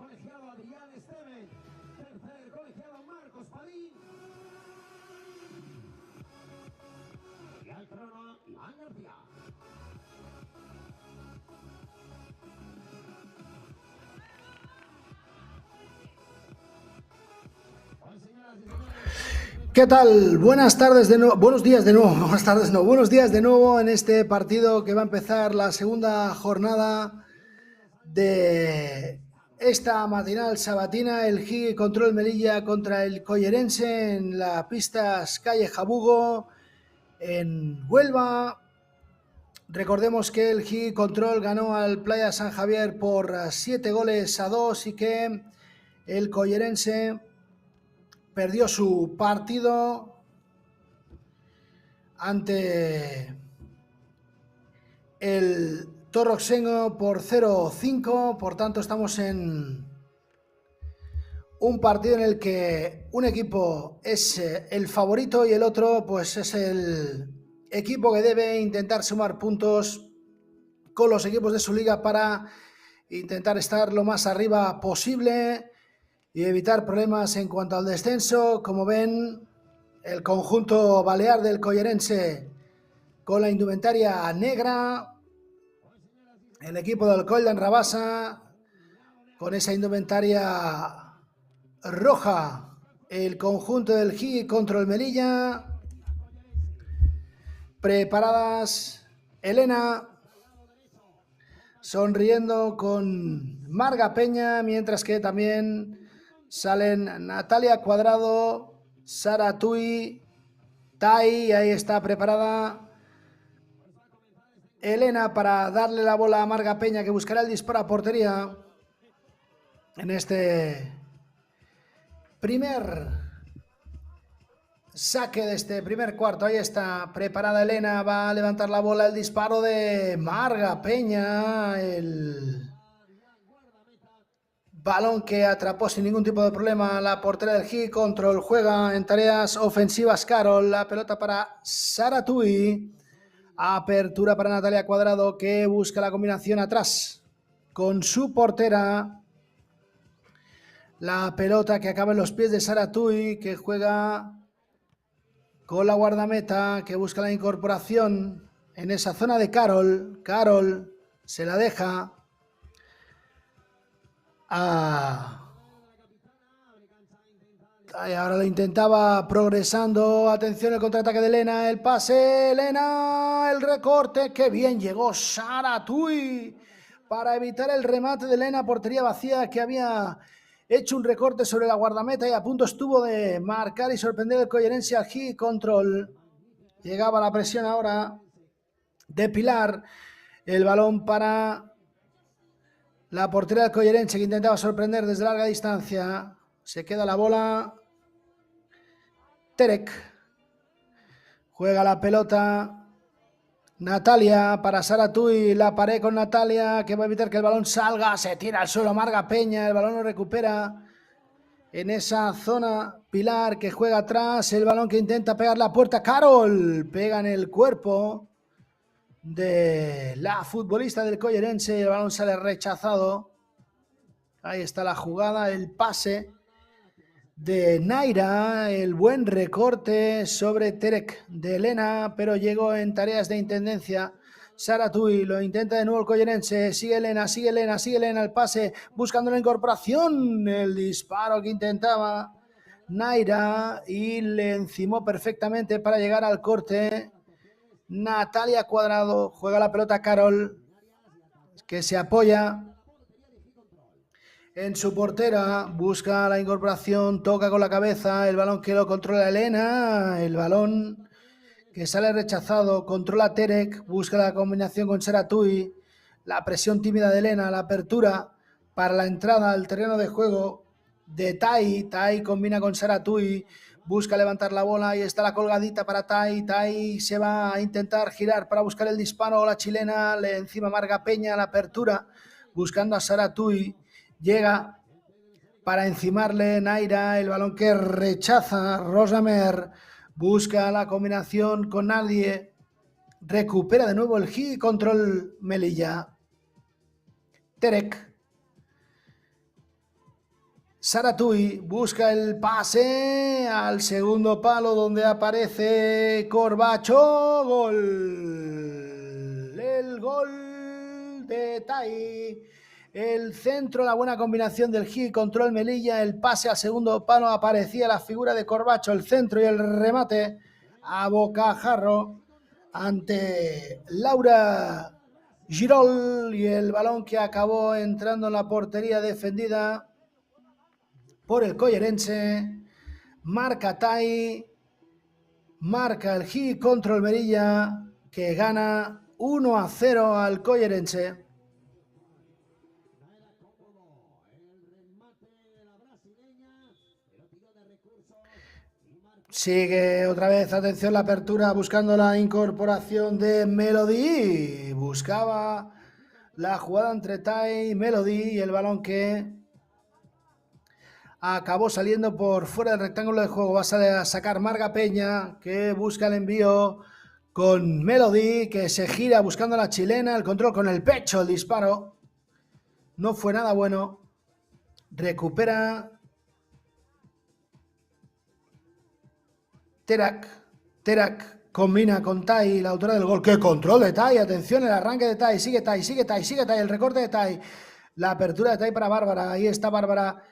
colegiado Adrián Esteve. Tercer colegiado Marcos Padín. Y al crono Iván García. ¿Qué tal? Buenas tardes de nuevo, buenos días de nuevo, buenas tardes no, buenos días de nuevo en este partido que va a empezar la segunda jornada de esta matinal sabatina, el GI Control Melilla contra el Collerense en la pista Calle Jabugo en Huelva. Recordemos que el GI Control ganó al Playa San Javier por 7-2 y que el Collerense perdió su partido ante el Torroxengo por 0-5. Por tanto, estamos en un partido en el que un equipo es el favorito y el otro pues es el equipo que debe intentar sumar puntos con los equipos de su liga para intentar estar lo más arriba posible y evitar problemas en cuanto al descenso. Como ven, el conjunto balear del Collerense con la indumentaria negra, el equipo del Coldan Rabasa con esa indumentaria roja, el conjunto del GI contra el Melilla. Preparadas Elena sonriendo con Marga Peña, mientras que también salen Natalia Cuadrado, Sara Tui, Tai, ahí está preparada Elena para darle la bola a Marga Peña, que buscará el disparo a portería en este primer saque de este primer cuarto. Ahí está preparada Elena, va a levantar la bola, el disparo de Marga Peña, el balón que atrapó sin ningún tipo de problema la portera del GI Control. Juega en tareas ofensivas Carol, la pelota para Sara Tui. Apertura para Natalia Cuadrado, que busca la combinación atrás con su portera. La pelota que acaba en los pies de Sara Tui, que juega con la guardameta, que busca la incorporación en esa zona de Carol. Carol se la deja a... Ahora lo intentaba progresando. Atención, el contraataque de Elena. El pase, Elena. El recorte. Qué bien llegó Sara Tui para evitar el remate de Elena. Portería vacía, que había hecho un recorte sobre la guardameta y a punto estuvo de marcar y sorprender el Collerense al GI Control. Llegaba la presión ahora de Pilar. El balón para la portería del Collerense, que intentaba sorprender desde larga distancia. Se queda la bola. Terek juega la pelota. Natalia para Sara Tui. La pared con Natalia, que va a evitar que el balón salga. Se tira al suelo Marga Peña. El balón lo recupera en esa zona Pilar, que juega atrás. El balón que intenta pegar la puerta. Carol pega en el cuerpo de la futbolista del Collerense. El balón sale rechazado. Ahí está la jugada. El pase de Naira, el buen recorte sobre Terek de Elena, pero llegó en tareas de intendencia Sara Tui. Lo intenta de nuevo el Collerense. Sigue Elena, el pase buscando la incorporación, el disparo que intentaba Naira y le encimó perfectamente para llegar al corte. Natalia Cuadrado juega la pelota Carol, que se apoya en su portera, busca la incorporación, toca con la cabeza, el balón que lo controla Elena, el balón que sale rechazado, controla Terek, busca la combinación con Sara Tui, la presión tímida de Elena, la apertura para la entrada al terreno de juego de Tai. Tai combina con Sara Tui, busca levantar la bola y está la colgadita para Tai. Tai se va a intentar girar para buscar el disparo, la chilena, le encima Marga Peña, la apertura, buscando a Sara Tui. Llega para encimarle Naira, el balón que rechaza Rosamer, busca la combinación con nadie, recupera de nuevo el GI Control Melilla. Terek Saratui busca el pase al segundo palo donde aparece Corbacho. Gol. El gol de Tai. El centro, la buena combinación del hit, control Melilla, el pase al segundo palo, aparecía la figura de Corbacho, el centro y el remate a bocajarro ante Laura Girol y el balón que acabó entrando en la portería defendida por el collerense. Marca Tai, marca el hit, control Melilla, que gana 1-0 al collerense. Sigue otra vez, atención, la apertura, buscando la incorporación de Melody. Buscaba la jugada entre Tai y Melody y el balón que acabó saliendo por fuera del rectángulo de juego. Va a sacar Marga Peña, que busca el envío con Melody, que se gira buscando a la chilena. El control con el pecho, el disparo. No fue nada bueno. Recupera Terak combina con Tai, la autora del gol. ¡Qué control de Tai! Atención, el arranque de Tai. Sigue Tai, el recorte de Tai. La apertura de Tai para Bárbara. Ahí está Bárbara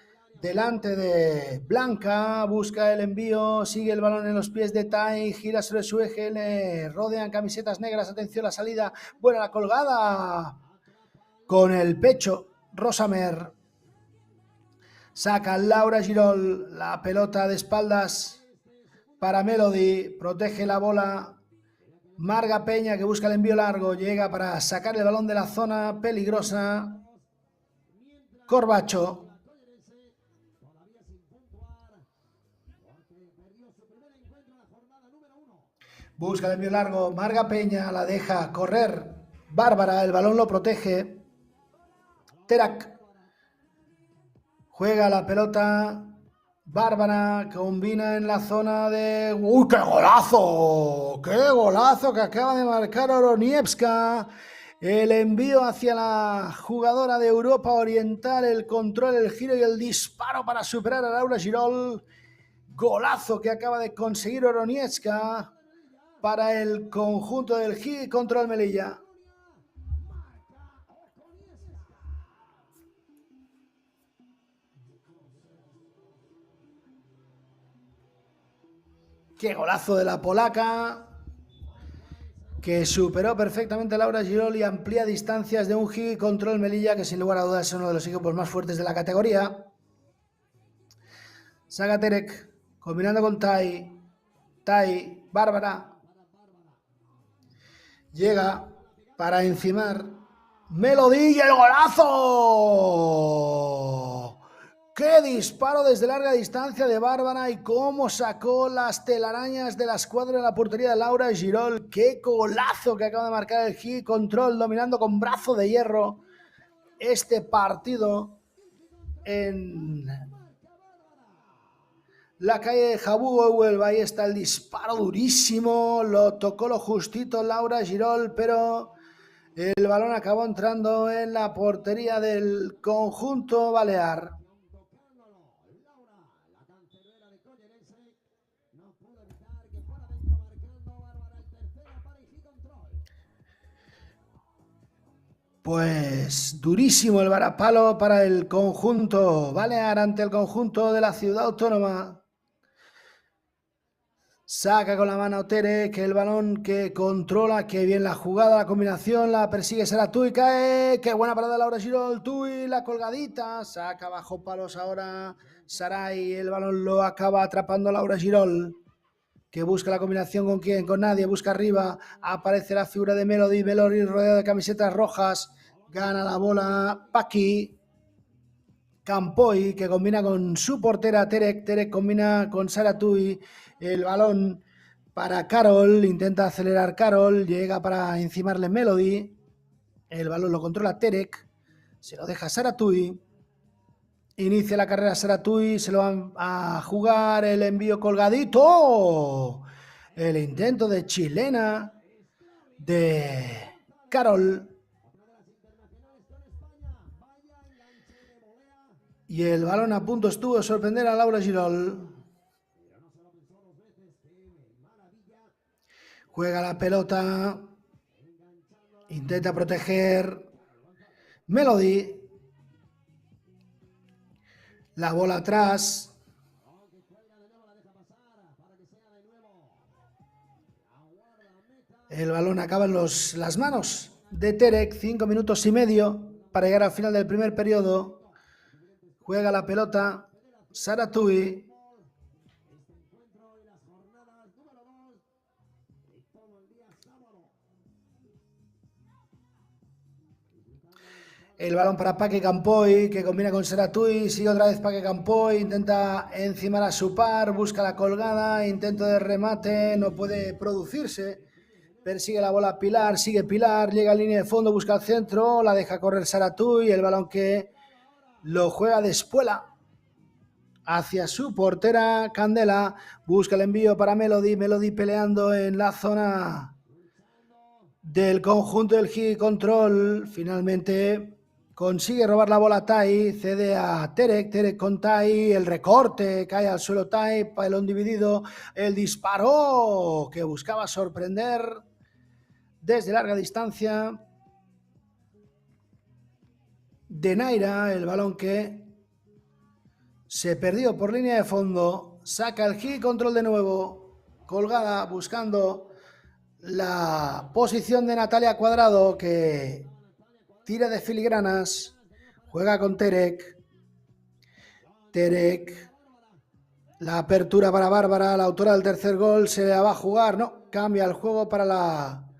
delante de Blanca. Busca el envío. Sigue el balón en los pies de Tai. Gira sobre su eje. Le rodean camisetas negras. Atención, la salida. Buena la colgada. Con el pecho, Rosamer. Saca Laura Girol. La pelota de espaldas para Melody, protege la bola Marga Peña, que busca el envío largo, llega para sacar el balón de la zona peligrosa Corbacho. Busca el envío largo, Marga Peña, la deja correr Bárbara, el balón lo protege Terak, juega la pelota Bárbara, combina en la zona de... ¡Uy, qué golazo! ¡Qué golazo que acaba de marcar Oroniewska! El envío hacia la jugadora de Europa Oriental, el control, el giro y el disparo para superar a Laura Girol. Golazo que acaba de conseguir Oroniewska para el conjunto del GI control Melilla. Qué golazo de la polaca, que superó perfectamente a Laura Girol y amplía distancias de un GI control Melilla, que sin lugar a dudas es uno de los equipos más fuertes de la categoría. Saga Terek, combinando con Tai, Bárbara. Llega para encimar Melody y el golazo. ¡Qué disparo desde larga distancia de Bárbara! Y cómo sacó las telarañas de la escuadra de la portería de Laura Girol. ¡Qué golazo que acaba de marcar el GI Control, dominando con brazo de hierro este partido en la calle de Jabugo, Huelva. Ahí está el disparo durísimo, lo tocó lo justito Laura Girol, pero el balón acabó entrando en la portería del conjunto balear. Pues durísimo el varapalo para el conjunto balear ante el conjunto de la ciudad autónoma. Saca con la mano Tere, que el balón que controla, que bien la jugada, la combinación, la persigue Saratui, cae, qué buena parada Laura Girol, Tui, la colgadita, saca bajo palos ahora Sarai, el balón lo acaba atrapando Laura Girol, que busca la combinación con quién, con nadie, busca arriba, aparece la figura de Melody rodeado de camisetas rojas, gana la bola Paqui, Campoy, que combina con su portera Terek combina con Saratui, el balón para Carol, intenta acelerar Carol, llega para encimarle Melody, el balón lo controla Terek, se lo deja Saratui, inicia la carrera Saratui, se lo van a jugar, el envío colgadito, el intento de chilena de Carol. Y el balón a punto estuvo de sorprender a Laura Girol. Juega la pelota. Intenta proteger. Melody. La bola atrás. El balón acaba en las manos de Terek. 5 minutos y medio para llegar al final del primer periodo. Juega la pelota Saratui. El balón para Paque Campoy, que combina con Saratui. Sigue otra vez Paque Campoy. Intenta encimar a su par. Busca la colgada. Intento de remate. No puede producirse. Persigue la bola Pilar. Sigue Pilar. Llega a línea de fondo. Busca el centro. La deja correr Saratui. El balón que lo juega de espuela hacia su portera Candela. Busca el envío para Melody. Melody peleando en la zona del conjunto del Hit Control. Finalmente consigue robar la bola a Tai, cede a Terek, Terek con Tai, el recorte, cae al suelo Tai, pelón dividido, el disparo que buscaba sorprender desde larga distancia de Naira, el balón que se perdió por línea de fondo, saca el Hit Control de nuevo, colgada buscando la posición de Natalia Cuadrado, que tira de filigranas, juega con Terek. Terek, la apertura para Bárbara, la autora del tercer gol, se la va a jugar, no, cambia el juego para la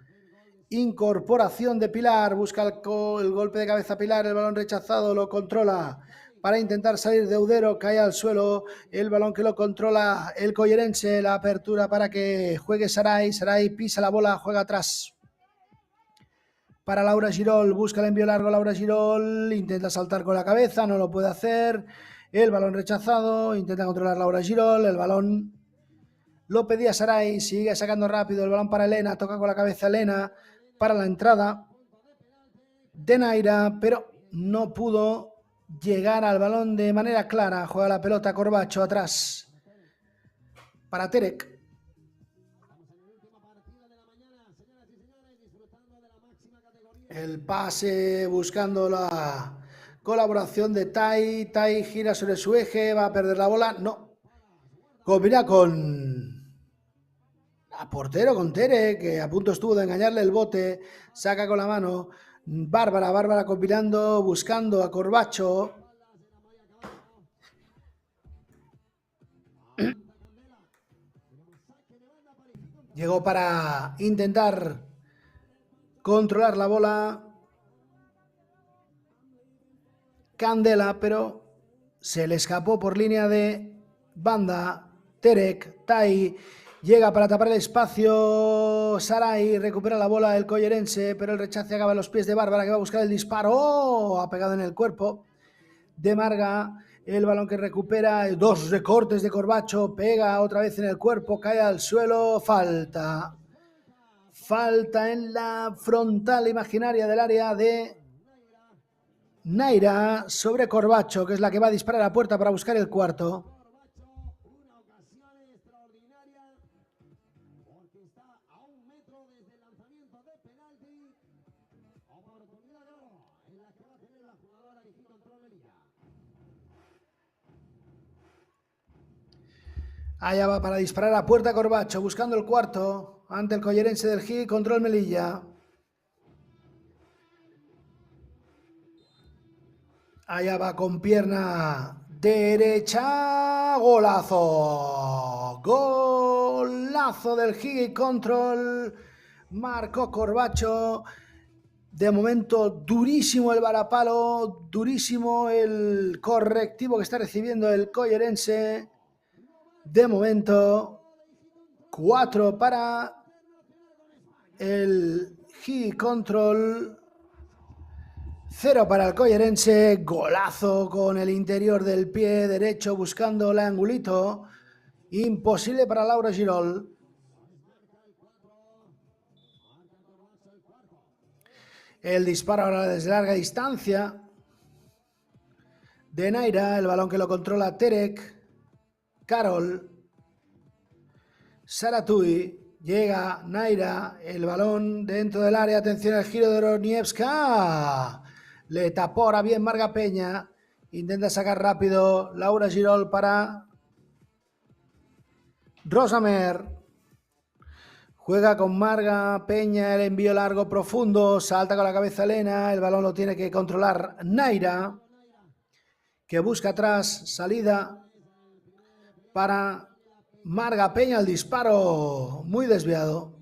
incorporación de Pilar, busca el golpe de cabeza Pilar, el balón rechazado, lo controla para intentar salir de Udero, cae al suelo, el balón que lo controla el collerense, la apertura para que juegue Saray, Saray pisa la bola, juega atrás para Laura Girol, busca el envío largo Laura Girol, intenta saltar con la cabeza, no lo puede hacer, el balón rechazado, intenta controlar Laura Girol, el balón lo pedía Saray, sigue sacando rápido el balón para Elena, toca con la cabeza Elena para la entrada de Naira, pero no pudo llegar al balón de manera clara, juega la pelota Corbacho atrás para Terek. El pase buscando la colaboración de Tai. Tai gira sobre su eje, va a perder la bola. No. Combina con a portero, con Tere, que a punto estuvo de engañarle el bote. Saca con la mano. Bárbara combinando, buscando a Corbacho. Llegó para intentar controlar la bola Candela, pero se le escapó por línea de banda. Terek, Tai, llega para tapar el espacio. Saray recupera la bola el collerense, pero el rechace acaba en los pies de Bárbara, que va a buscar el disparo. ¡Oh! Ha pegado en el cuerpo de Marga. El balón que recupera, dos recortes de Corbacho, pega otra vez en el cuerpo, cae al suelo, falta. Falta en la frontal imaginaria del área de Naira sobre Corbacho, que es la que va a disparar a puerta para buscar el cuarto. Allá va para disparar a puerta Corbacho, buscando el cuarto ante el collerense del Hit Control Melilla. Allá va con pierna derecha. Golazo. Golazo del Hit Control. Marcó Corbacho. De momento durísimo el varapalo. Durísimo el correctivo que está recibiendo el collerense. De momento 4 para el Hit Control, 0 para el collerense. Golazo con el interior del pie derecho buscando el angulito. Imposible para Laura Girol. El disparo ahora desde larga distancia de Naira, el balón que lo controla Terek, Carol, Saratui, llega Naira, el balón dentro del área, atención al giro de Oronievska, le tapó ahora bien Marga Peña, intenta sacar rápido Laura Girol para Rosamer, juega con Marga Peña, el envío largo profundo, salta con la cabeza Elena, el balón lo tiene que controlar Naira, que busca atrás, salida para Marga Peña, el disparo muy desviado.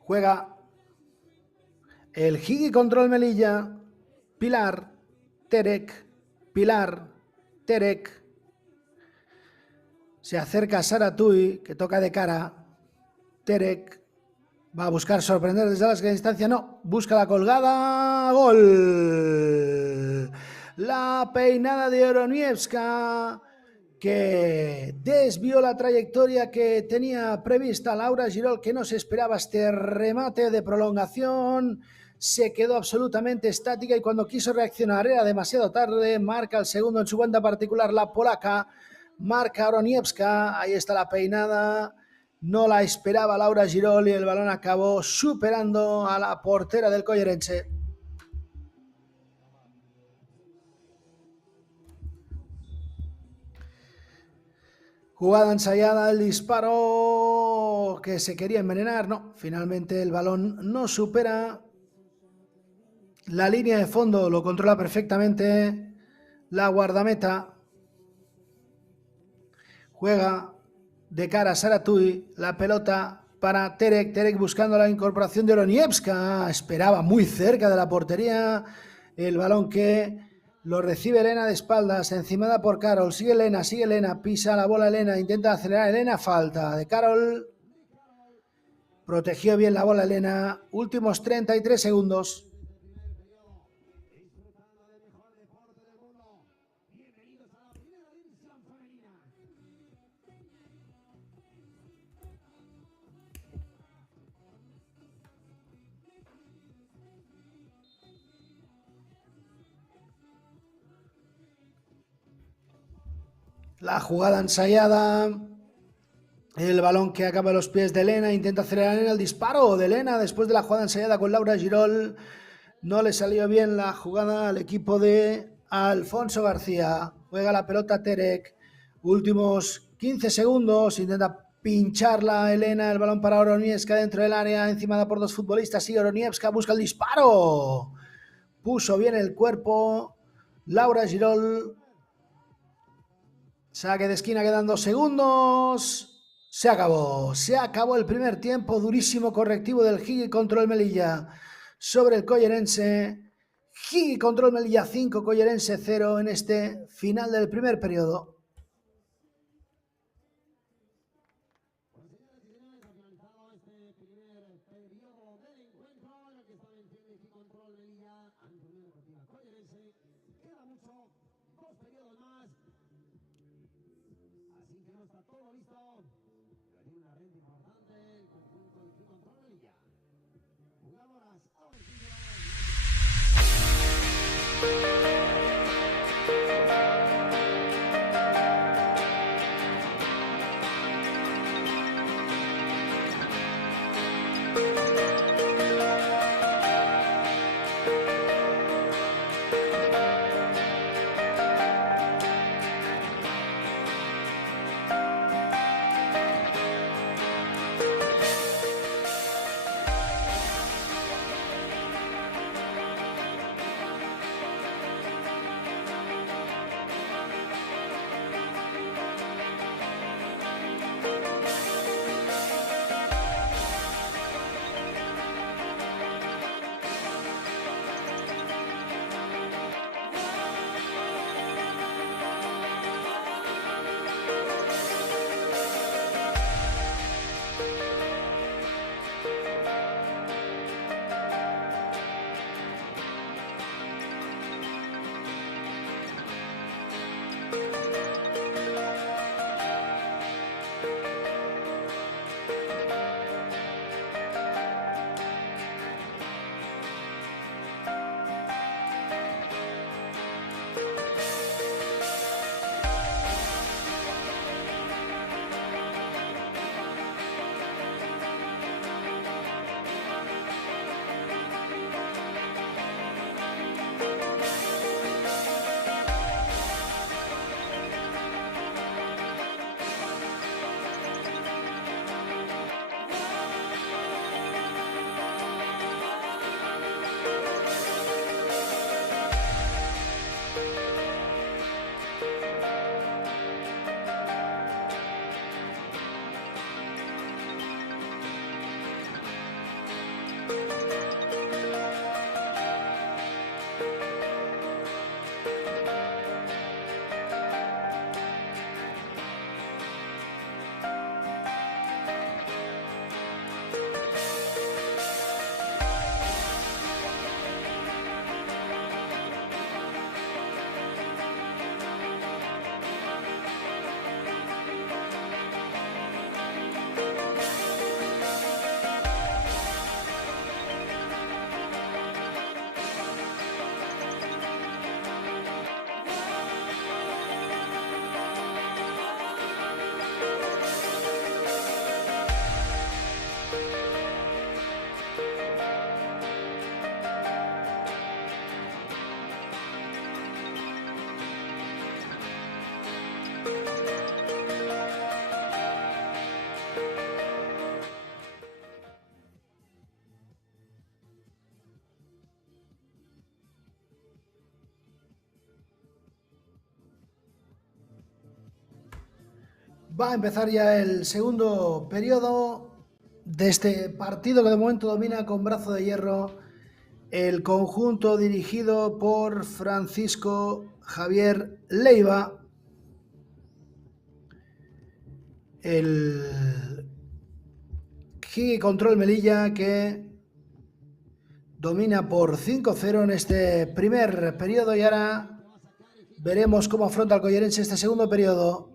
Juega el Higi control Melilla, Pilar, Terek, Pilar, Terek. Se acerca Saratui, que toca de cara. Terek va a buscar sorprender desde la distancia. No, busca la colgada. ¡Gol! La peinada de Oronievska, que desvió la trayectoria que tenía prevista Laura Girol, que no se esperaba este remate de prolongación. Se quedó absolutamente estática y cuando quiso reaccionar era demasiado tarde. Marca el segundo en su cuenta particular la polaca. Marca Oronievska, ahí está la peinada, no la esperaba Laura Girol y el balón acabó superando a la portera del Collerense. Jugada ensayada, el disparo que se quería envenenar, no, finalmente el balón no supera la línea de fondo, lo controla perfectamente la guardameta. Juega de cara a Saratui, la pelota para Terek, Terek buscando la incorporación de Oronievska, esperaba muy cerca de la portería, el balón que lo recibe Elena de espaldas, encimada por Carol, sigue Elena, pisa la bola Elena, intenta acelerar Elena, falta de Carol, protegió bien la bola Elena, últimos 33 segundos. La jugada ensayada, el balón que acaba a los pies de Elena, intenta acelerar el disparo de Elena después de la jugada ensayada con Laura Girol. No le salió bien la jugada al equipo de Alfonso García. Juega la pelota Terek, últimos 15 segundos, intenta pincharla Elena, el balón para Oronievska dentro del área, encimada por dos futbolistas y Oronievska busca el disparo. Puso bien el cuerpo Laura Girol. Saque de esquina, quedan 2 segundos. Se acabó el primer tiempo. Durísimo correctivo del Higi control Melilla sobre el Collerense. Higi control Melilla 5, Collerense 0 en este final del primer periodo. Va a empezar ya el segundo periodo de este partido que de momento domina con brazo de hierro el conjunto dirigido por Francisco Javier Leiva. El Gigi Control Melilla que domina por 5-0 en este primer periodo y ahora veremos cómo afronta el Collerense este segundo periodo.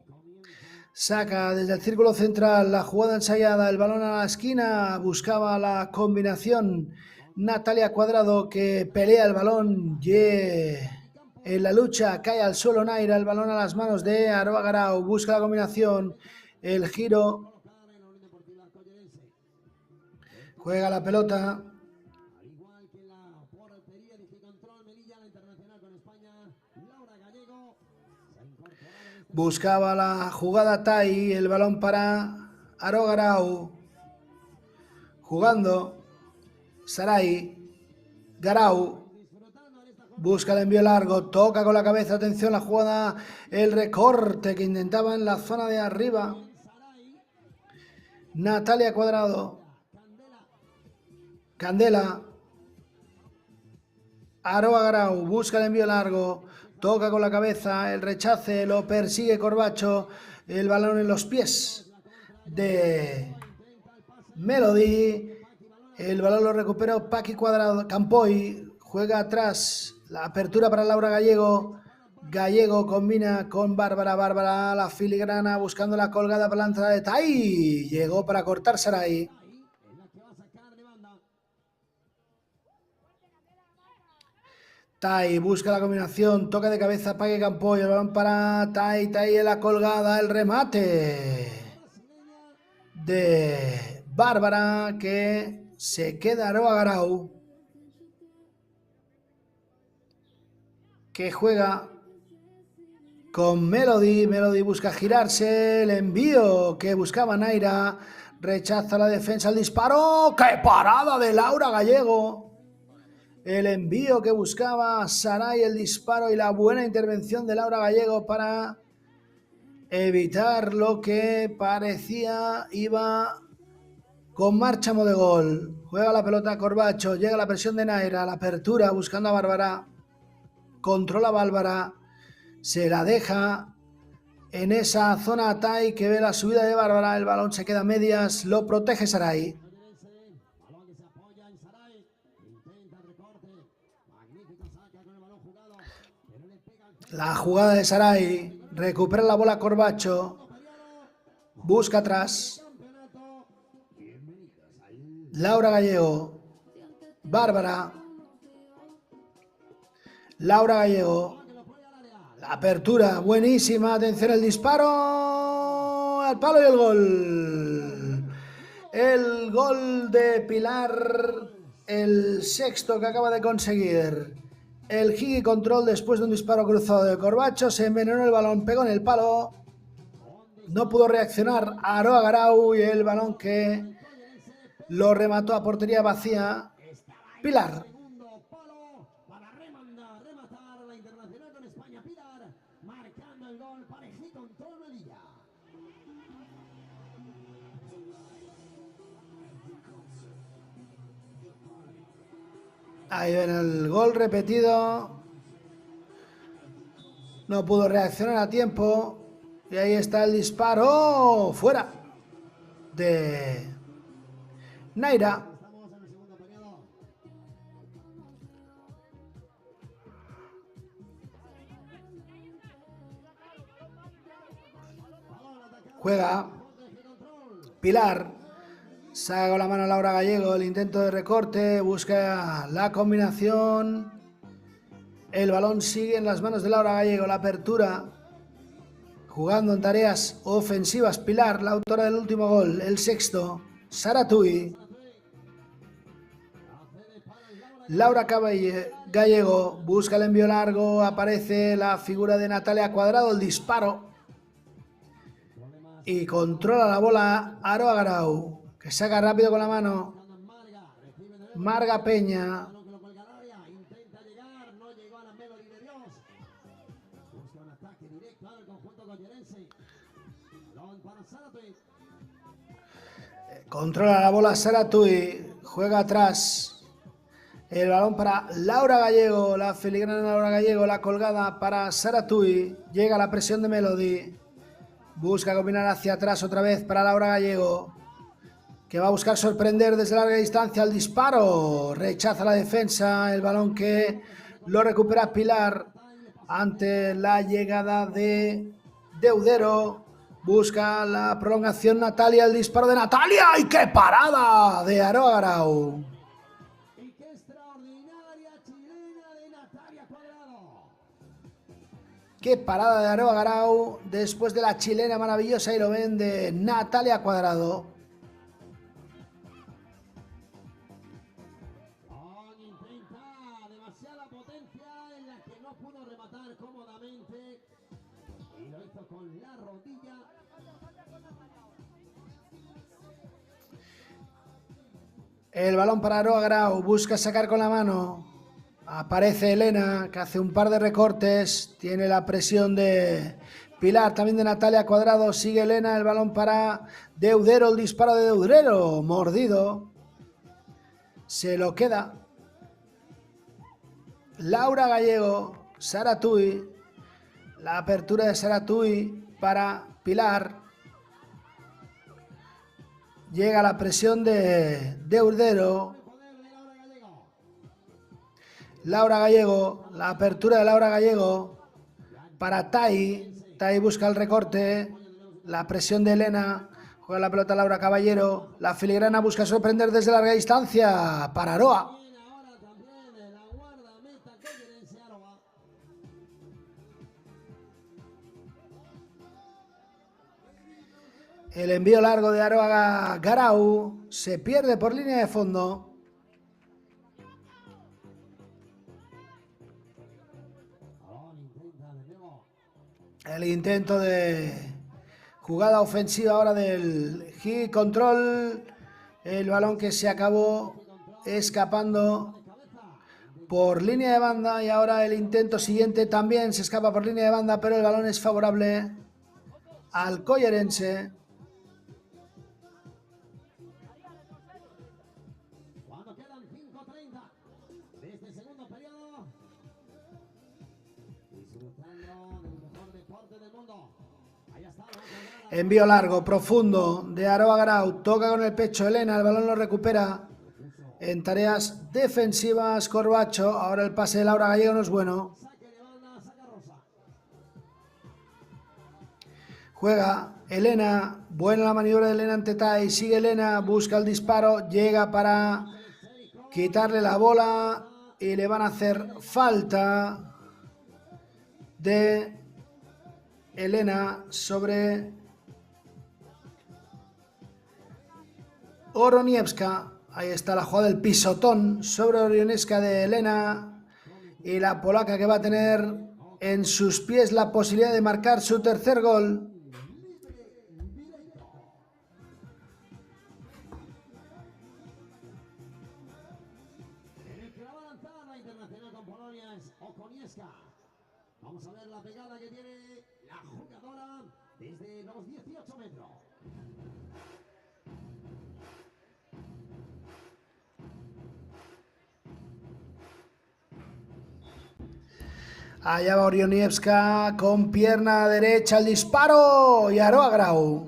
Saca desde el círculo central la jugada ensayada, el balón a la esquina, buscaba la combinación Natalia Cuadrado que pelea el balón en la lucha, cae al suelo Naira, el balón a las manos de Aroa Garau, busca la combinación, el giro, juega la pelota. Buscaba la jugada Tai, el balón para Aroa Garau. Jugando Sarai, Garau. Busca el envío largo, toca con la cabeza, atención la jugada, el recorte que intentaba en la zona de arriba. Natalia Cuadrado. Candela. Aroa Garau, busca el envío largo, toca con la cabeza, el rechace, lo persigue Corbacho, el balón en los pies de Melody, el balón lo recuperó Paqui Cuadrado, Campoy, juega atrás, la apertura para Laura Gallego, Gallego combina con Bárbara, la filigrana buscando la colgada para la entrada de Tai, llegó para cortar Sarai. Tai busca la combinación, toca de cabeza, Paqui Campoy, el balón para Tai en la colgada, el remate de Bárbara que se queda Aroa Garau, que juega con Melody, Melody busca girarse, el envío que buscaba Naira, rechaza la defensa, el disparo, ¡qué parada de Laura Gallego! El envío que buscaba Sarai, el disparo y la buena intervención de Laura Gallego para evitar lo que parecía iba con marchamo de gol. Juega la pelota Corbacho, llega la presión de Naira, la apertura buscando a Bárbara, controla a Bárbara, se la deja en esa zona Tai que ve la subida de Bárbara, el balón se queda a medias, lo protege Sarai. La jugada de Sarai, recupera la bola Corbacho, busca atrás, Laura Gallego, Bárbara, Laura Gallego, la apertura buenísima, atención el disparo, al palo y el gol. El gol de Pilar, el sexto que acaba de conseguir. El Gigi Control después de un disparo cruzado de Corbacho, se envenenó el balón, pegó en el palo, no pudo reaccionar Aroa Garau y el balón que lo remató a portería vacía Pilar. Ahí ven el gol repetido. No pudo reaccionar a tiempo. Y ahí está el disparo. Fuera de Naira. Juega Pilar. Saca con la mano Laura Gallego, el intento de recorte, busca la combinación. El balón sigue en las manos de Laura Gallego, la apertura. Jugando en tareas ofensivas, Pilar, la autora del último gol, el sexto, Sara Tui. Laura Gallego busca el envío largo, aparece la figura de Natalia Cuadrado, el disparo. Y controla la bola Aroa Garau, que saca rápido con la mano. Marga Peña. Controla la bola Saratui, juega atrás. El balón para Laura Gallego, la filigrana Laura Gallego, la colgada para Saratui. Llega la presión de Melody. Busca combinar hacia atrás otra vez para Laura Gallego, que va a buscar sorprender desde larga distancia el disparo. Rechaza la defensa, el balón que lo recupera Pilar ante la llegada de Deudero. Busca la prolongación Natalia, el disparo de Natalia. ¡Y qué parada de Aroa Garau! Y qué extraordinaria chilena de Natalia Cuadrado. Qué parada de Aroa Garau después de la chilena maravillosa, y lo ven, de Natalia Cuadrado. Intenta demasiada potencia en la que no pudo rematar cómodamente. Y lo hizo con la rodilla. El balón para Aroa Garau, busca sacar con la mano. Aparece Elena, que hace un par de recortes. Tiene la presión de Pilar, también de Natalia Cuadrado. Sigue Elena, el balón para Deudero, el disparo de Deudero, mordido. Se lo queda Laura Gallego. Saratui, la apertura de Saratui para Pilar. Llega la presión de Deudero. Laura Gallego, la apertura de Laura Gallego para Tai. Tai busca el recorte, la presión de Elena. Juega la pelota Laura Caballero. La filigrana busca sorprender desde larga distancia para Aroa. El envío largo de Aroa Garau se pierde por línea de fondo. El intento de jugada ofensiva ahora del hit control. El balón que se acabó escapando por línea de banda, y ahora el intento siguiente también se escapa por línea de banda, pero el balón es favorable al Collerense. Cuando quedan 5:30 de este segundo periodo, disfrutando del mejor deporte del mundo. Ahí está. Envío largo, profundo de Aroa Garau. Toca con el pecho Elena, el balón lo recupera. En tareas defensivas Corbacho. Ahora el pase de Laura Gallego no es bueno. Juega Elena. Buena la maniobra de Elena ante Tai. Sigue Elena, busca el disparo. Llega para quitarle la bola y le van a hacer falta de Elena sobre Oroniewska. Ahí está la jugada del pisotón sobre Oroniewska de Elena, y la polaca que va a tener en sus pies la posibilidad de marcar su tercer gol. El que la va a lanzar la internacional con Polonia es Okoniewska. Vamos a ver la pegada que tiene la jugadora desde los 18 metros. Allá va Oroniewska con pierna derecha, el disparo, y Aroa Garau.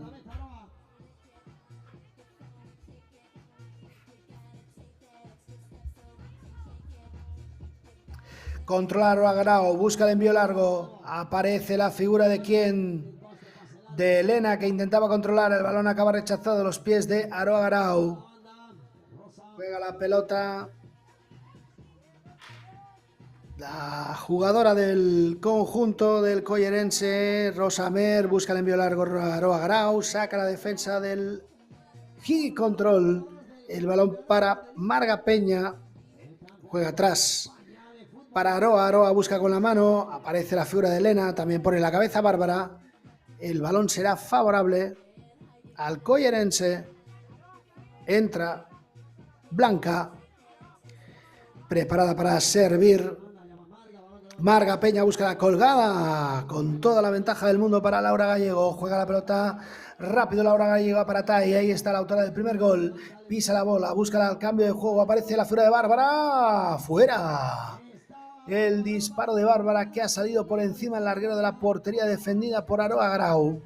Controla Aroa Garau, busca el envío largo. Aparece la figura de quién, de Elena, que intentaba controlar. El balón acaba rechazado a los pies de Aroa Garau. Juega la pelota la jugadora del conjunto del Collerense, Rosamer. Busca el envío largo a Aroa Garau. Saca la defensa del hit control. El balón para Marga Peña. Juega atrás para Aroa. Aroa busca con la mano. Aparece la figura de Elena. También pone la cabeza Bárbara. El balón será favorable al Collerense. Entra Blanca, preparada para servir. Marga Peña busca la colgada con toda la ventaja del mundo para Laura Gallego. Juega la pelota rápido Laura Gallego para Tai. Ahí está la autora del primer gol. Pisa la bola, busca el cambio de juego. Aparece la figura de Bárbara. ¡Fuera! El disparo de Bárbara que ha salido por encima del larguero de la portería defendida por Aroa Grau.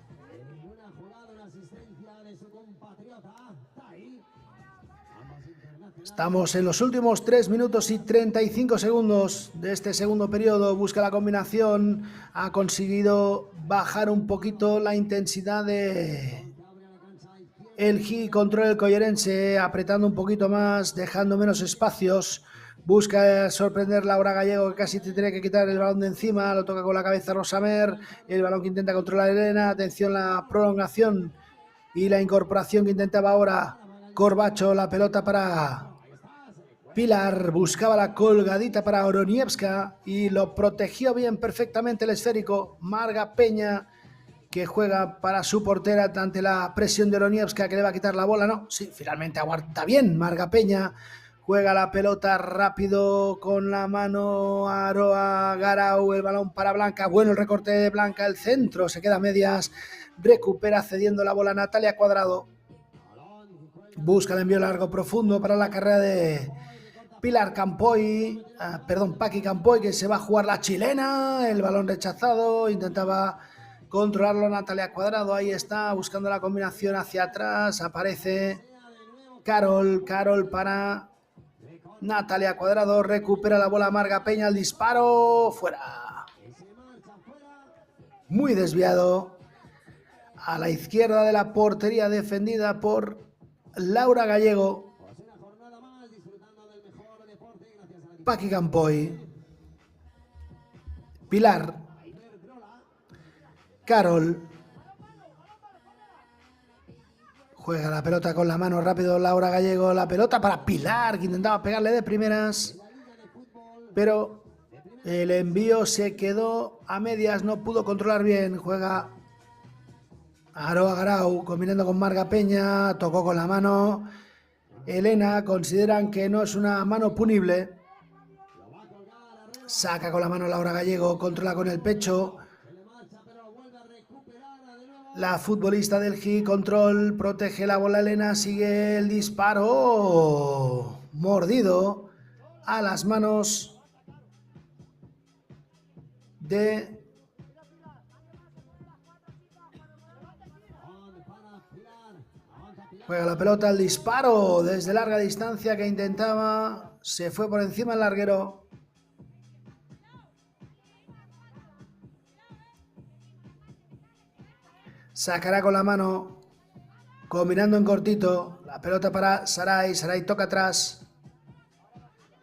Estamos en los últimos 3 minutos y 35 segundos de este segundo periodo. Busca la combinación. Ha conseguido bajar un poquito la intensidad de el G contra el Collerense, apretando un poquito más, dejando menos espacios. Busca sorprender Laura Gallego, que casi te tiene que quitar el balón de encima. Lo toca con la cabeza Rosamer. El balón que intenta controlar Elena. Atención, la prolongación y la incorporación que intentaba ahora Corbacho. La pelota para Pilar, buscaba la colgadita para Oroniewska y lo protegió bien perfectamente el esférico Marga Peña, que juega para su portera ante la presión de Oroniewska, que le va a quitar la bola. No, sí, finalmente aguanta bien Marga Peña. Juega la pelota rápido con la mano Aroa Garau, el balón para Blanca. Bueno el recorte de Blanca, el centro se queda a medias. Recupera cediendo la bola Natalia Cuadrado. Busca el envío largo profundo para la carrera de Pilar Campoy, Paqui Campoy, que se va a jugar la chilena. El balón rechazado, intentaba controlarlo Natalia Cuadrado. Ahí está, buscando la combinación hacia atrás. Aparece Carol para Natalia Cuadrado. Recupera la bola Marga Peña, el disparo fuera. Muy desviado a la izquierda de la portería, defendida por Laura Gallego. Paqui Campoy, Pilar, Carol, juega la pelota con la mano rápido Laura Gallego, la pelota para Pilar, que intentaba pegarle de primeras, pero el envío se quedó a medias, no pudo controlar bien. Juega Aroa Grau combinando con Marga Peña, tocó con la mano Elena, consideran que no es una mano punible. Saca con la mano Laura Gallego, controla con el pecho. La futbolista del G, control, protege la bola Elena, sigue el disparo. Mordido a las manos de juega la pelota, el disparo desde larga distancia que intentaba, se fue por encima el larguero. Sacará con la mano, combinando en cortito, la pelota para Saray. Saray toca atrás.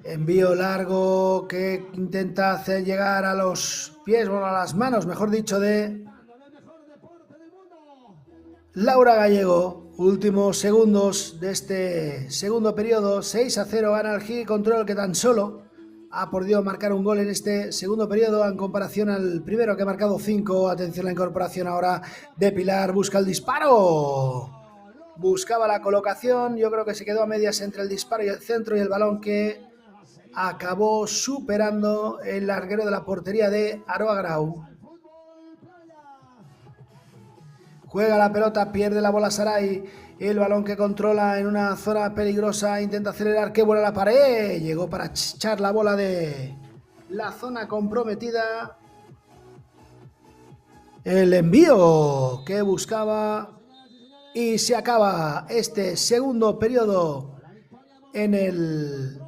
Envío largo que intenta hacer llegar a los pies, bueno, a las manos, mejor dicho, de Laura Gallego. Últimos segundos de este segundo periodo. 6-0 gana el G Control, que tan solo ha podido marcar un gol en este segundo periodo en comparación al primero, que ha marcado 5. Atención a la incorporación ahora de Pilar. Busca el disparo. Buscaba la colocación. Yo creo que se quedó a medias entre el disparo y el centro, y el balón que acabó superando el larguero de la portería de Aroa Grau. Juega la pelota, pierde la bola Saray. El balón que controla en una zona peligrosa, intenta acelerar, qué buena la pared. Llegó para echar la bola de la zona comprometida. El envío que buscaba, y se acaba este segundo periodo en el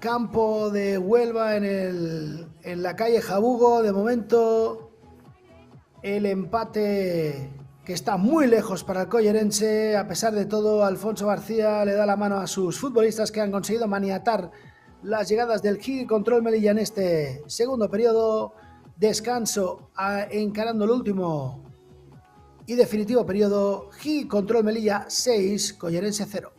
campo de Huelva, en la calle Jabugo. De momento el empate, que está muy lejos para el collerense. A pesar de todo, Alfonso García le da la mano a sus futbolistas, que han conseguido maniatar las llegadas del G Control Melilla en este segundo periodo. Descanso encarando el último y definitivo periodo. G Control Melilla 6, Collerense 0.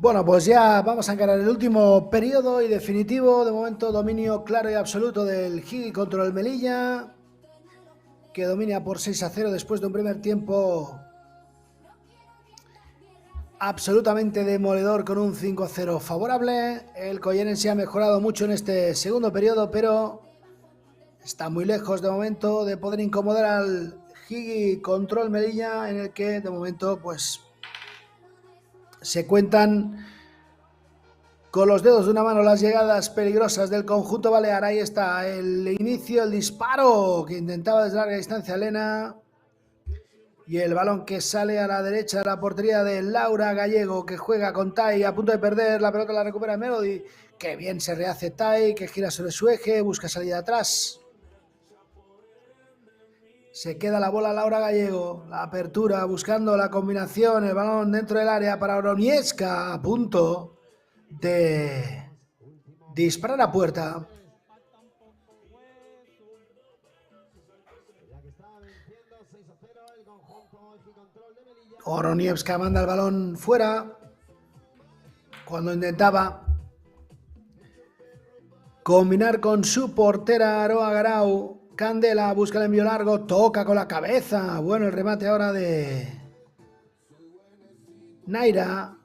Bueno, pues ya vamos a encarar el último periodo y definitivo. De momento, dominio claro y absoluto del Higi contra el Melilla, que domina por 6-0 después de un primer tiempo absolutamente demoledor con un 5-0 favorable. El Collerense ha mejorado mucho en este segundo periodo, pero está muy lejos de momento de poder incomodar al Higi contra el Melilla, en el que de momento pues se cuentan con los dedos de una mano las llegadas peligrosas del conjunto balear. Ahí está el inicio, el disparo que intentaba desde larga distancia Elena. Y el balón que sale a la derecha de la portería de Laura Gallego, que juega con Tai a punto de perder. La pelota la recupera Melody. Que bien se rehace Tai, que gira sobre su eje, busca salida atrás. Se queda la bola Laura Gallego. La apertura buscando la combinación. El balón dentro del área para Oronieska, a punto de disparar a puerta. Oronievska manda el balón fuera cuando intentaba combinar con su portera Aroa Garau. Candela busca el envío largo, toca con la cabeza. Bueno, el remate ahora de Naira.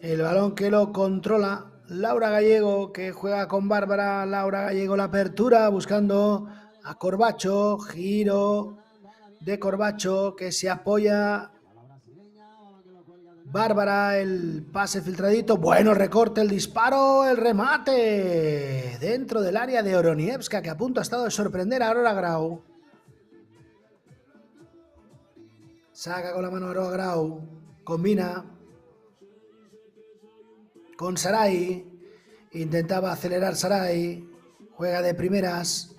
El balón que lo controla Laura Gallego, que juega con Bárbara. Laura Gallego la apertura buscando a Corbacho. Giro de Corbacho que se apoya. Bárbara, el pase filtradito, bueno, el recorte, el disparo, el remate dentro del área de Oronievska, que a punto ha estado de sorprender a Aroa Grau. Saca con la mano Aroa Grau, combina con Sarai, intentaba acelerar Sarai, juega de primeras.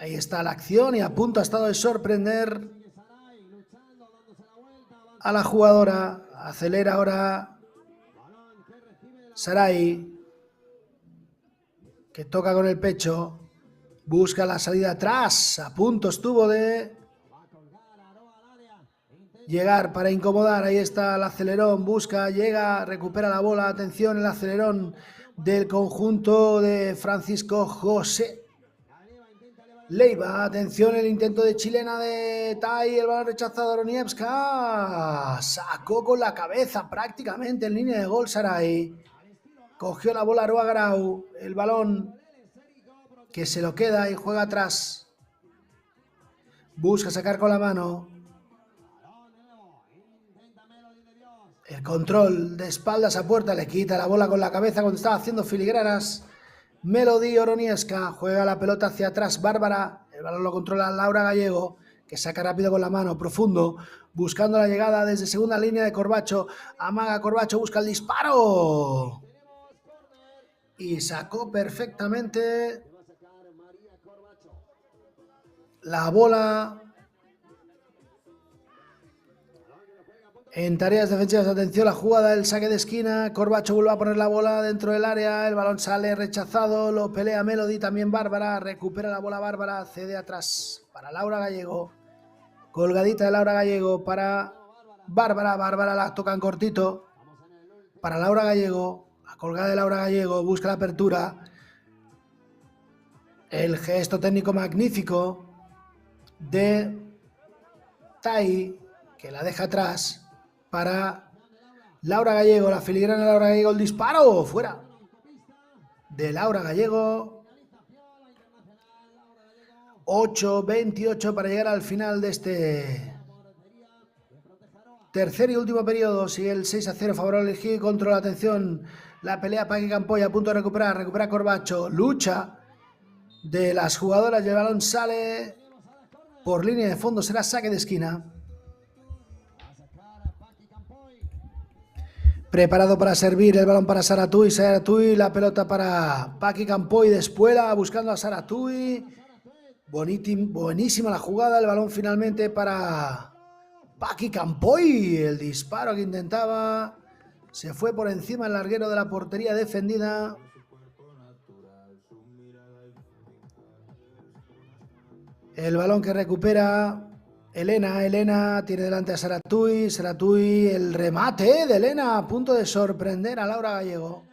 Ahí está la acción y a punto ha estado de sorprender a la jugadora. Acelera ahora Sarai, que toca con el pecho, busca la salida atrás, a punto estuvo de llegar para incomodar. Ahí está el acelerón, busca, llega, recupera la bola. Atención, el acelerón del conjunto de Francisco José Leiva. Atención, el intento de chilena de Tai, el balón rechazado de Oronievska. Sacó con la cabeza prácticamente en línea de gol Sarai. Cogió la bola Aroa Grau, el balón que se lo queda y juega atrás. Busca sacar con la mano. El control de espaldas a puerta, le quita la bola con la cabeza cuando estaba haciendo filigranas. Melody Oronievska, juega la pelota hacia atrás Bárbara, el balón lo controla Laura Gallego, que saca rápido con la mano, profundo, buscando la llegada desde segunda línea de Corbacho. Amaga Corbacho, busca el disparo. Y sacó perfectamente la bola. En tareas defensivas, atención, la jugada del saque de esquina. Corbacho vuelve a poner la bola dentro del área. El balón sale rechazado. Lo pelea Melody, también Bárbara. Recupera la bola Bárbara. Cede atrás para Laura Gallego. Colgadita de Laura Gallego para Bárbara. Bárbara la toca en cortito para Laura Gallego. La colgada de Laura Gallego. Busca la apertura. El gesto técnico magnífico de Tai, que la deja atrás para Laura Gallego, la filigrana de Laura Gallego, el disparo, fuera de Laura Gallego. 8-28 para llegar al final de este tercer y último periodo. Sigue el 6-0 favorable al Gil. Controla, atención, la pelea Paqui Campoy, a punto de recupera Corbacho, lucha de las jugadoras y el balón sale por línea de fondo, será saque de esquina. Preparado para servir el balón para Saratui. Saratui, la pelota para Paqui Campoy de Espuela, buscando a Saratui. Buenísima la jugada. El balón finalmente para Paqui Campoy. El disparo que intentaba se fue por encima del larguero de la portería defendida. El balón que recupera Elena tiene delante a Saratui, el remate de Elena, a punto de sorprender a Laura Gallego.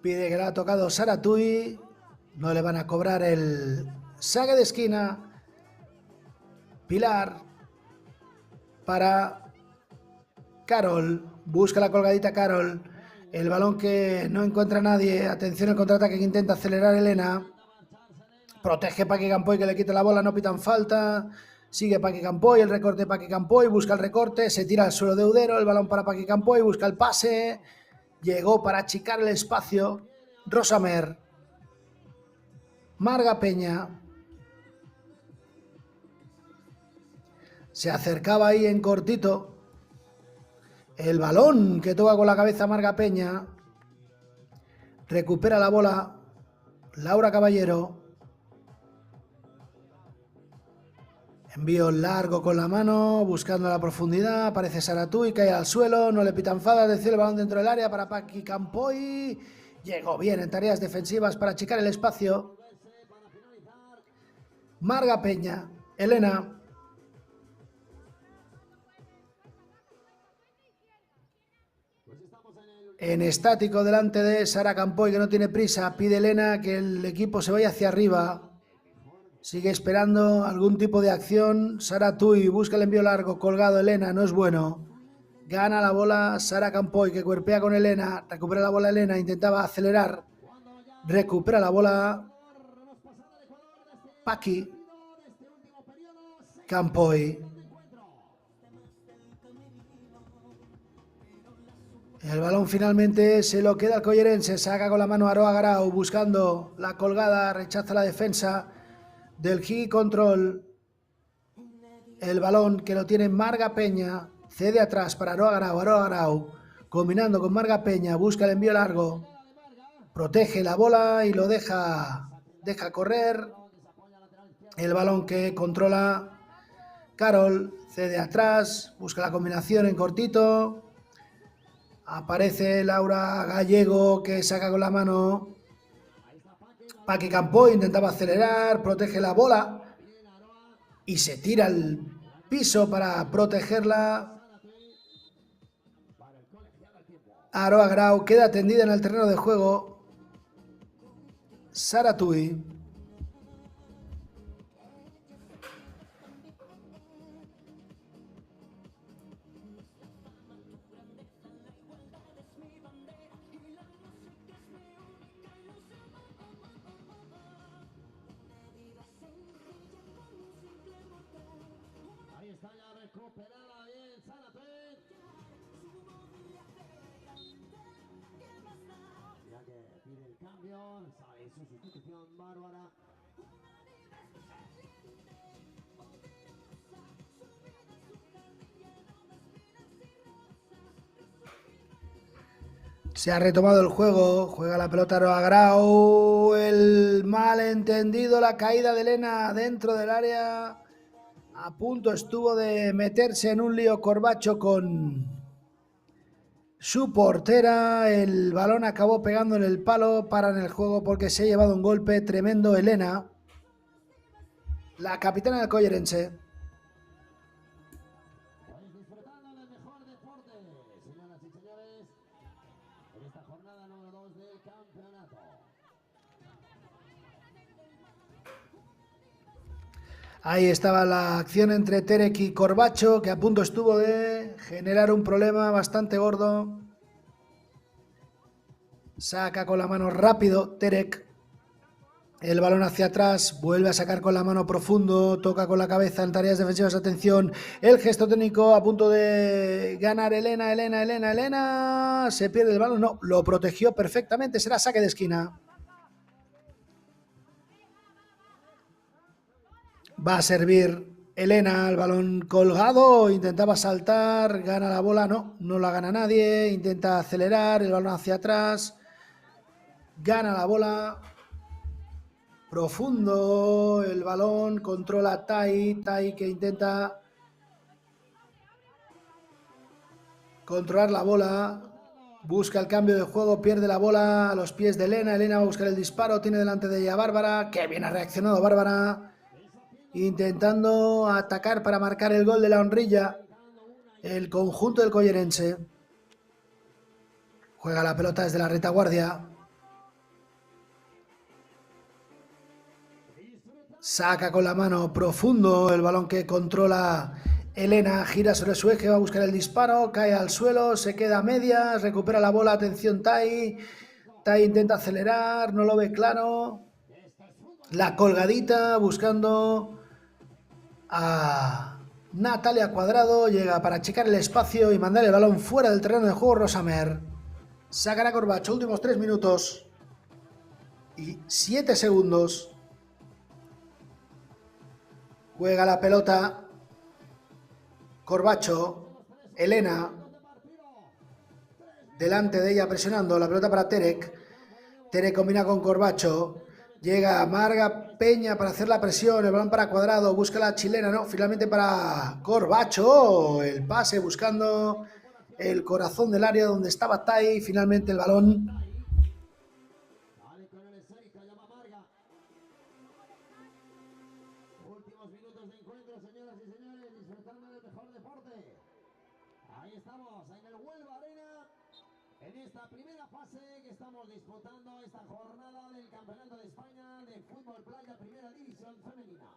Pide que le ha tocado Saratui, no le van a cobrar el saque de esquina. Pilar para Carol, busca la colgadita Carol, el balón que no encuentra a nadie, atención el contraataque que intenta acelerar Elena. Protege Paqui Campoy que le quita la bola, no pitan falta. Sigue Paqui Campoy, el recorte de Paqui Campoy, busca el recorte, se tira al suelo de Udero, el balón para Paqui Campoy, busca el pase. Llegó para achicar el espacio Rosamer. Marga Peña. Se acercaba ahí en cortito. El balón que toca con la cabeza Marga Peña. Recupera la bola Laura Caballero. Envío largo con la mano, buscando la profundidad. Aparece Saratui, cae al suelo, no le pitan falta. Decide el balón dentro del área para Paqui Campoy. Llegó bien en tareas defensivas para achicar el espacio. Marga Peña, Elena. En estático delante de Sara Campoy, que no tiene prisa. Pide Elena que el equipo se vaya hacia arriba. Sigue esperando algún tipo de acción. Saratui busca el envío largo, colgado Elena, no es bueno. Gana la bola Sara Campoy, que cuerpea con Elena. Recupera la bola Elena, intentaba acelerar. Recupera la bola Paqui Campoy. El balón finalmente se lo queda al collerense. Saca con la mano Aroa Garau, buscando la colgada, rechaza la defensa del Higgy Control. El balón que lo tiene Marga Peña, cede atrás para Aroa Garau, combinando con Marga Peña, busca el envío largo, protege la bola y lo deja correr. El balón que controla Carol, cede atrás, busca la combinación en cortito. Aparece Laura Gallego, que saca con la mano. Paqui Campoy intentaba acelerar, protege la bola y se tira al piso para protegerla. Aroa Grau queda tendida en el terreno de juego. Saratui. Se ha retomado el juego, juega la pelota Aroa Grau, el malentendido, la caída de Elena dentro del área, a punto estuvo de meterse en un lío Corbacho con su portera, el balón acabó pegando en el palo, paran el juego porque se ha llevado un golpe tremendo Elena, la capitana del collerense. Ahí estaba la acción entre Terek y Corbacho, que a punto estuvo de generar un problema bastante gordo. Saca con la mano rápido Terek. El balón hacia atrás, vuelve a sacar con la mano profundo, toca con la cabeza en tareas defensivas, atención, el gesto técnico a punto de ganar Elena, se pierde el balón, no, lo protegió perfectamente, será saque de esquina. Va a servir Elena, el balón colgado, intentaba saltar, gana la bola, no la gana nadie, intenta acelerar, el balón hacia atrás, gana la bola, profundo, el balón, controla Tai que intenta controlar la bola, busca el cambio de juego, pierde la bola a los pies de Elena va a buscar el disparo, tiene delante de ella a Bárbara, que bien ha reaccionado Bárbara. intentando atacar para marcar el gol de la Honrilla el conjunto del Collerense. Juega la pelota desde la retaguardia. Saca con la mano profundo el balón que controla Elena. Gira sobre su eje, va a buscar el disparo. Cae al suelo, se queda a medias. Recupera la bola. Atención, Tai. Tai intenta acelerar, no lo ve claro. La colgadita buscando a Natalia Cuadrado. Llega para checar el espacio y mandar el balón fuera del terreno de juego. Rosamer. Sacará Corbacho. Últimos 3 minutos y 7 segundos. Juega la pelota Corbacho. Elena. Delante de ella presionando. La pelota para Terek. Terek combina con Corbacho. Llega Marga Peña para hacer la presión. El balón para Cuadrado. Busca la chilena. No, finalmente para Corbacho. El pase buscando el corazón del área donde estaba Tai. Finalmente el balón. Últimos minutos de encuentro, señoras y señores, disfrutando del mejor deporte. Ahí estamos, en el Huelva Arena, en esta primera fase que estamos disputando esta jornada del Campeonato de España de Fútbol Playa Primera División Femenina.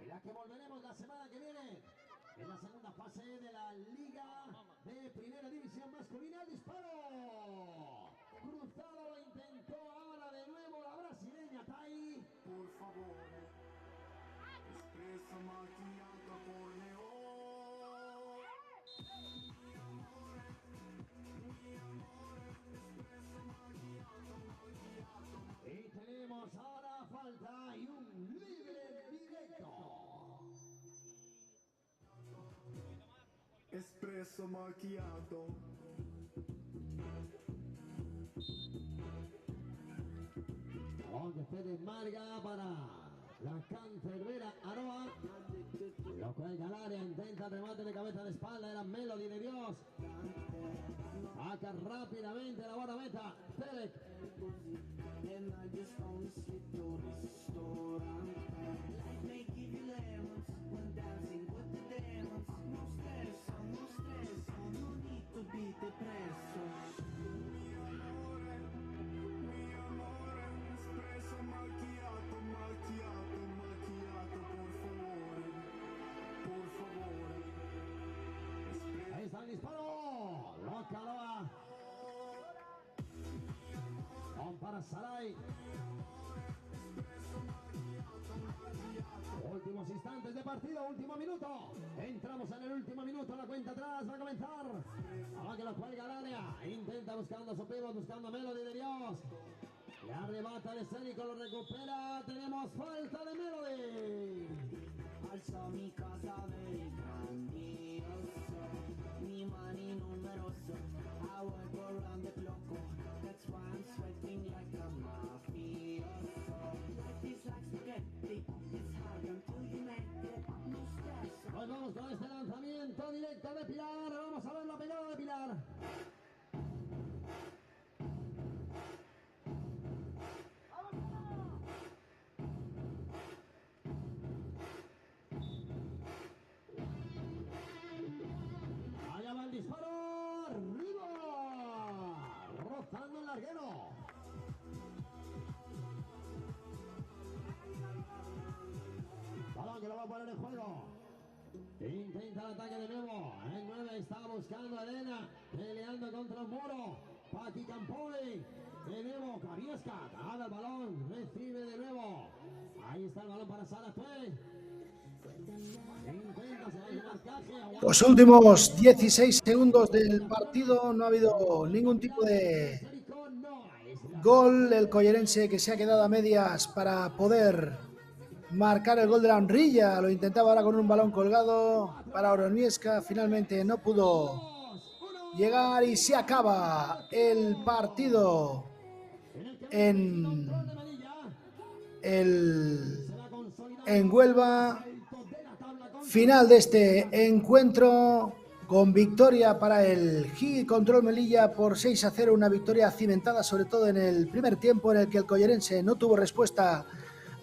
En la que volveremos la semana que viene, en la segunda fase de la Liga de Primera División Masculina. El disparo cruzado, lo intentó ahora de nuevo la brasileña Tai. Por favor, expresa macchiato por León. Y tenemos ahora falta y un libre directo. Espresso macchiato. Aunque Fede Marga para la cancerbera Aroa. Lo cuelga al área, intenta remate de cabeza de espalda. Era Melody de Dios. Saca rápidamente la guardameta. Terek. Ahí está el disparo. Lo caló. Son para Saray. Últimos instantes de partido, último minuto. Entramos en el último minuto, la cuenta atrás va a comenzar. Ahora que lo juega al área. Intenta buscando a su pivot, buscando a Melody de Dios. Le arrebata el escénico, lo recupera. Tenemos falta de Melody. Alzo mi casa very grandioso, mi money numeroso. I work around the clock, that's why I'm sweating like a mafioso. Life is like spaghetti, it's hard until you make it. No stress. Pues vamos con este lanzamiento directo de Pilar. Vamos a ver la pegada de Pilar. Allá va el disparo. Arriba. Rozando el larguero. Balón que lo va a poner en juego. Intenta el ataque de nuevo. El 9 está buscando a Elena. Peleando contra el muro. Paqui Campoli. De nuevo Kavieska. Gana el balón. Recibe de nuevo. Ahí está el balón para Sara Tue. Intenta hacer el marcaje. Los últimos 16 segundos del partido. No ha habido ningún tipo de gol. El collerense que se ha quedado a medias para poder marcar el gol de la Honrilla. Lo intentaba ahora con un balón colgado para Oronieska. Finalmente no pudo llegar y se acaba el partido en Huelva. Final de este encuentro con victoria para el GI Control Melilla por 6-0. Una victoria cimentada sobre todo en el primer tiempo, en el que el collerense no tuvo respuesta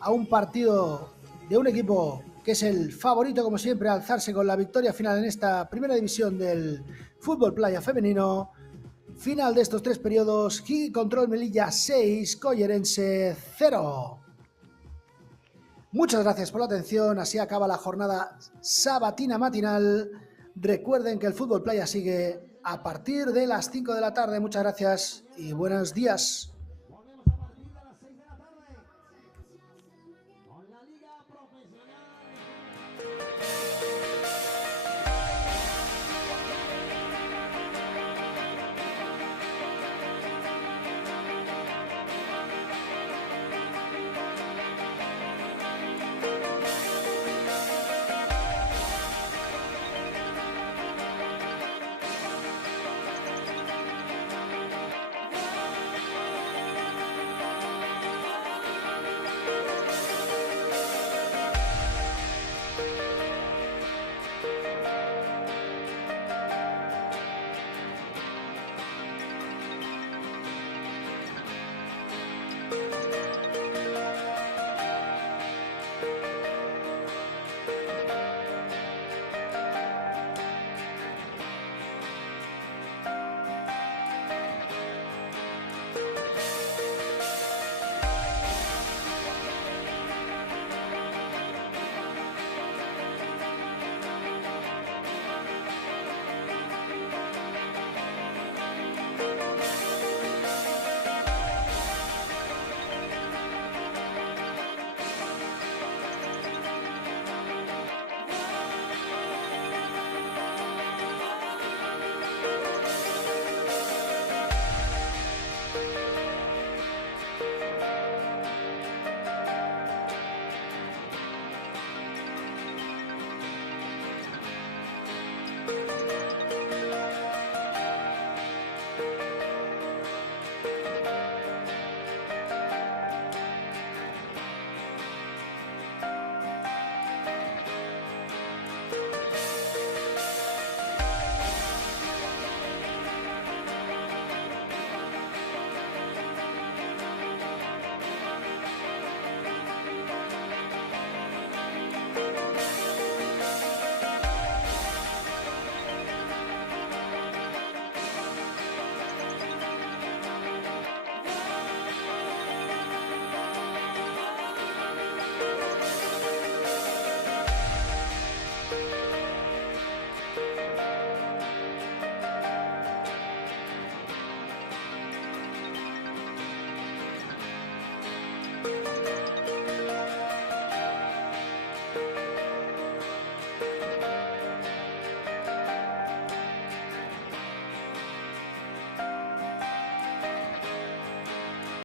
a un partido de un equipo que es el favorito, como siempre, a alzarse con la victoria final en esta primera división del fútbol playa femenino. Final de estos 3 periodos, Gui Control Melilla 6, Collerense 0. Muchas gracias por la atención, así acaba la jornada sabatina matinal. Recuerden que el fútbol playa sigue a partir de las 5 de la tarde. Muchas gracias y buenos días.